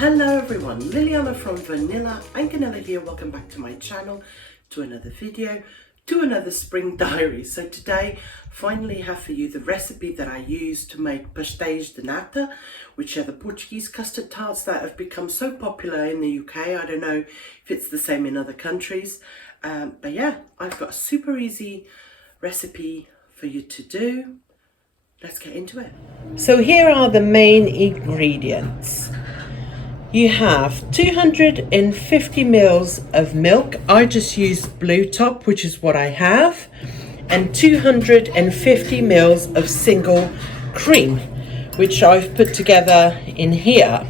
Hello everyone, Liliana from Vanilla and Canela here. Welcome back to my channel, to another video, to another spring diary. So today, finally have for you the recipe that I use to make Pastéis de Nata, which are the Portuguese custard tarts that have become so popular in the UK. I don't know if it's the same in other countries, but yeah, I've got a super easy recipe for you to do. Let's get into it. So here are the main ingredients. You have 250 mils of milk. I just used Blue Top, which is what I have, and 250 mils of single cream, which I've put together in here.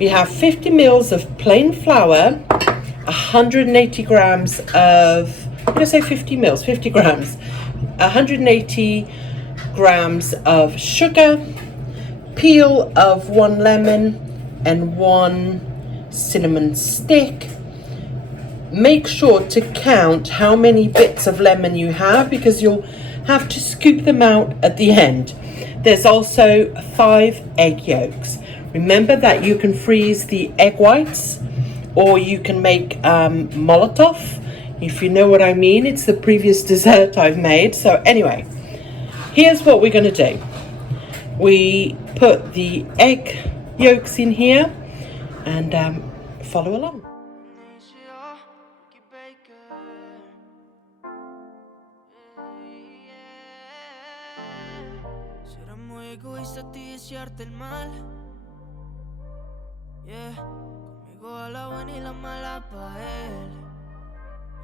We have 50 mils of plain flour, 180 grams of, I'm going to say 50 mils, 50 grams, 180 grams of sugar, peel of 1 lemon, and 1 cinnamon stick. Make sure to count how many bits of lemon you have because you'll have to scoop them out at the end. There's also 5 egg yolks. Remember that you can freeze the egg whites or you can make Molotov, if you know what I mean. It's the previous dessert I've made. So anyway, here's what we're going to do. We put the egg yolks in here and follow along. Será muy egoísta a ti desearte el mal. Yeah, conmigo a la buena y la mala pa' él.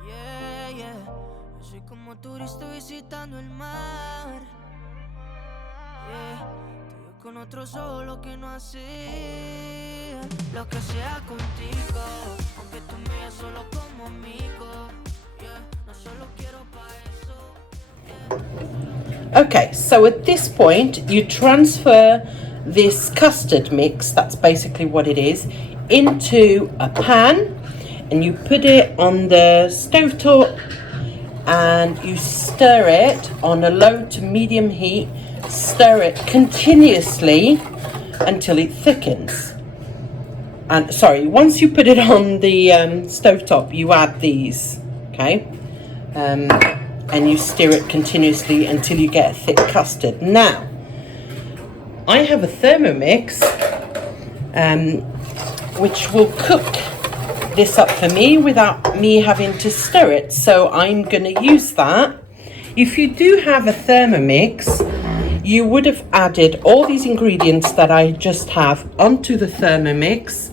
Yeah, yeah, yo soy como turista visitando el mar. Yeah. Con otro solo que no hacía lo que sea contigo, aunque tú me veas solo como amigo. Yeah, no solo quiero pa' eso. Okay, so at this point you transfer this custard mix, that's basically what it is, into a pan and you put it on the stovetop and you stir it on a low to medium heat. Stir it continuously until it thickens. And sorry, once you put it on the stovetop, you add these, okay? And you stir it continuously until you get a thick custard. Now, I have a Thermomix, which will cook this up for me without me having to stir it. So I'm going to use that. If you do have a Thermomix, you would have added all these ingredients that I just have onto the Thermomix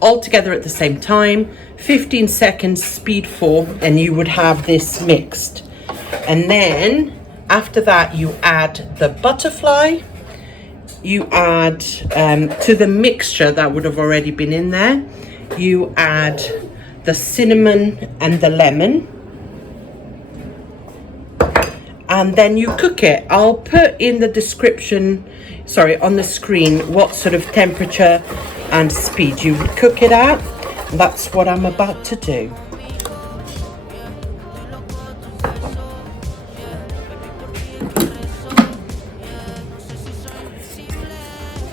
all together at the same time, 15 seconds, speed 4, and you would have this mixed. And then after that you add the butterfly, you add to the mixture that would have already been in there, you add the cinnamon and the lemon, and then you cook it. I'll put in the description, sorry, on the screen, what sort of temperature and speed you would cook it at. That's what I'm about to do.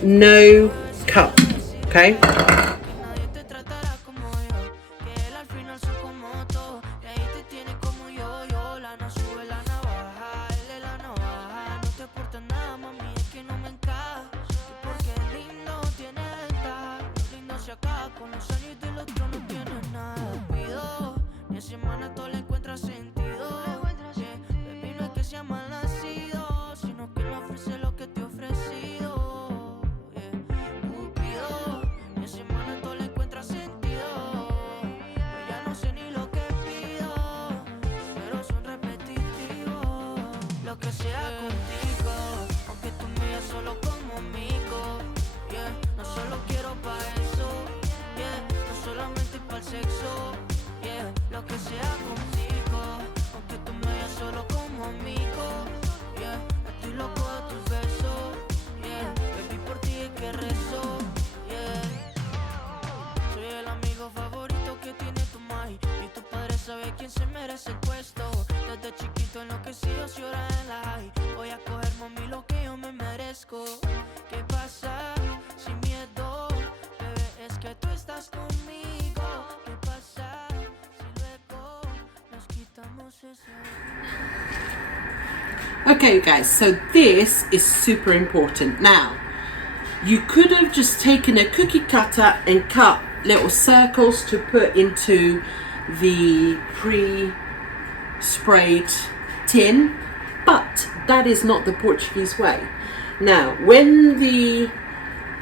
No cup, okay? ¿Qué pasa? Sin miedo, bebé, que tú estás conmigo. ¿Qué pasa si luego nos quitamos eso? Okay guys, so this is super important. Now, you could have just taken a cookie cutter and cut little circles to put into the pre-sprayed tin, but that is not the Portuguese way. Now, when the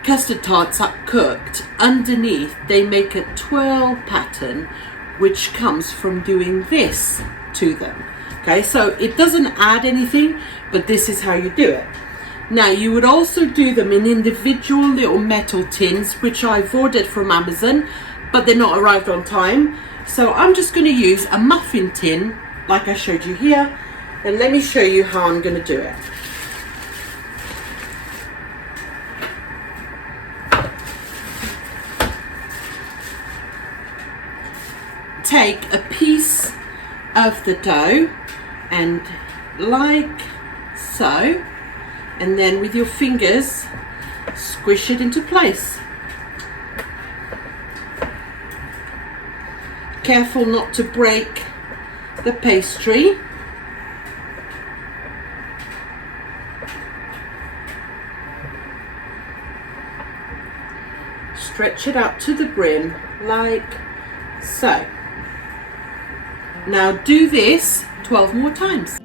custard tarts are cooked, underneath they make a twirl pattern which comes from doing this to them. Okay, so it doesn't add anything, but this is how you do it. Now, you would also do them in individual little metal tins, which I've ordered from Amazon, but they're not arrived on time. So I'm just going to use a muffin tin, like I showed you here, and let me show you how I'm going to do it. Take a piece of the dough and like so, and then with your fingers squish it into place. Careful not to break the pastry. Stretch it out to the brim like so. Now do this 12 more times.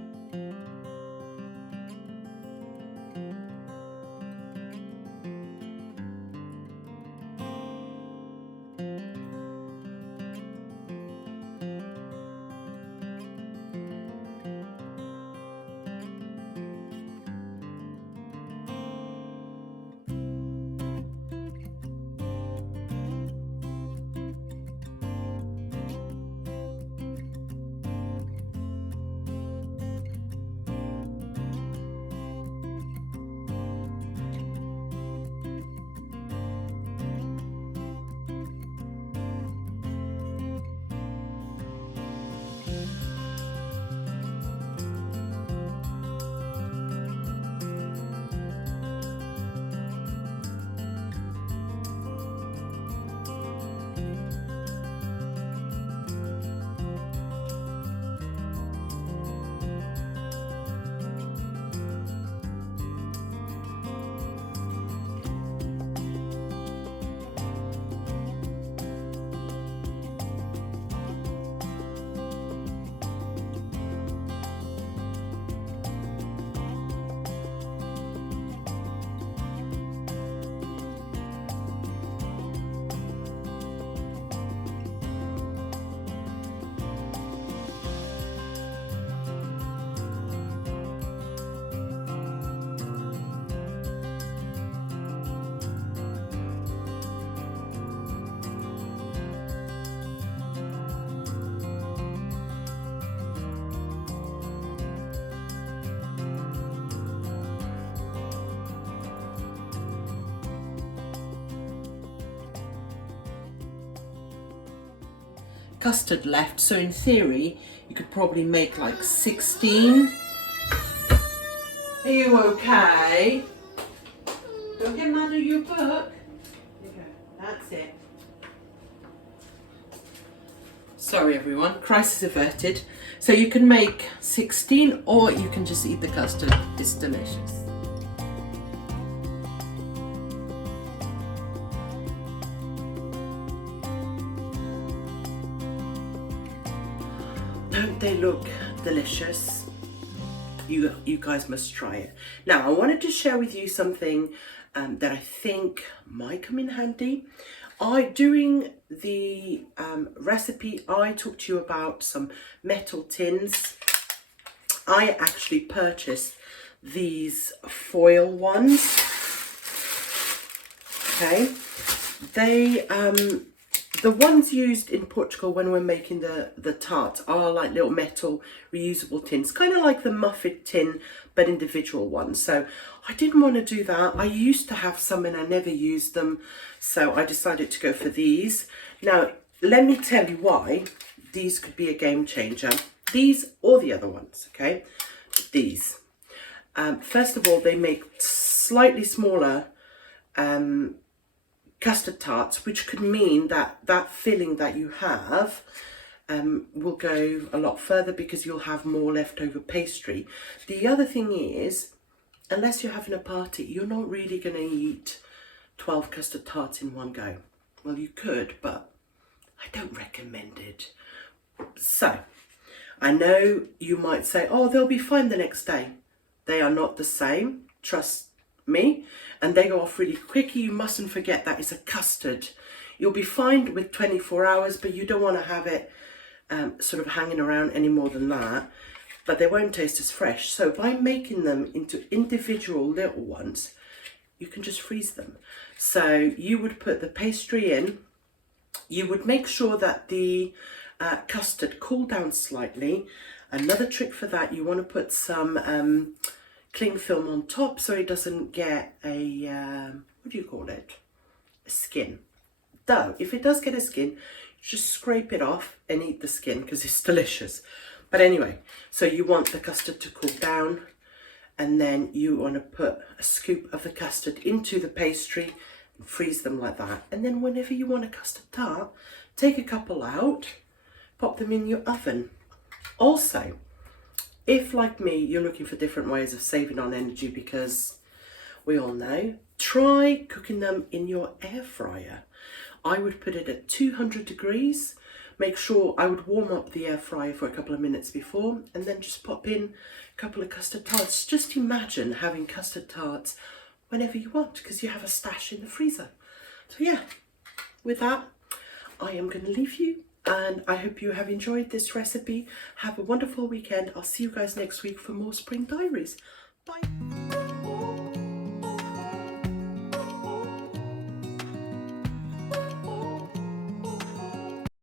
Custard left, so in theory you could probably make like 16. Are you okay? Don't get mad at your book. That's it. Sorry everyone, crisis averted. So you can make 16 or you can just eat the custard. It's delicious. Don't they look delicious? You guys must try it. Now I wanted to share with you something that I think might come in handy. During the recipe, I talked to you about some metal tins. I actually purchased these foil ones. Okay, they the ones used in Portugal when we're making the tarts are like little metal reusable tins, kind of like the muffin tin, but individual ones. So I didn't want to do that. I used to have some and I never used them, so I decided to go for these. Now let me tell you why these could be a game changer. These or the other ones, okay? These. First of all, they make slightly smaller custard tarts, which could mean that that filling that you have will go a lot further because you'll have more leftover pastry. The other thing is, unless you're having a party, you're not really going to eat 12 custard tarts in one go. Well, you could, but I don't recommend it. So, I know you might say, oh, they'll be fine the next day. They are not the same, trust me, and they go off really quickly. You mustn't forget that it's a custard. You'll be fine with 24 hours, but you don't want to have it sort of hanging around any more than that. But they won't taste as fresh. So by making them into individual little ones, you can just freeze them. So you would put the pastry in. You would make sure that the custard cooled down slightly. Another trick for that, you want to put some cling film on top so it doesn't get a, what do you call it? A skin. Though, if it does get a skin, just scrape it off and eat the skin because it's delicious. But anyway, so you want the custard to cool down, and then you want to put a scoop of the custard into the pastry and freeze them like that. And then whenever you want a custard tart, take a couple out, pop them in your oven. Also, if like me, you're looking for different ways of saving on energy, because we all know, try cooking them in your air fryer. I would put it at 200 degrees. Make sure I would warm up the air fryer for a couple of minutes before, and then just pop in a couple of custard tarts. Just imagine having custard tarts whenever you want, because you have a stash in the freezer. So yeah, with that, I am going to leave you, and I hope you have enjoyed this recipe. Have a wonderful weekend. I'll see you guys next week for more Spring Diaries. Bye.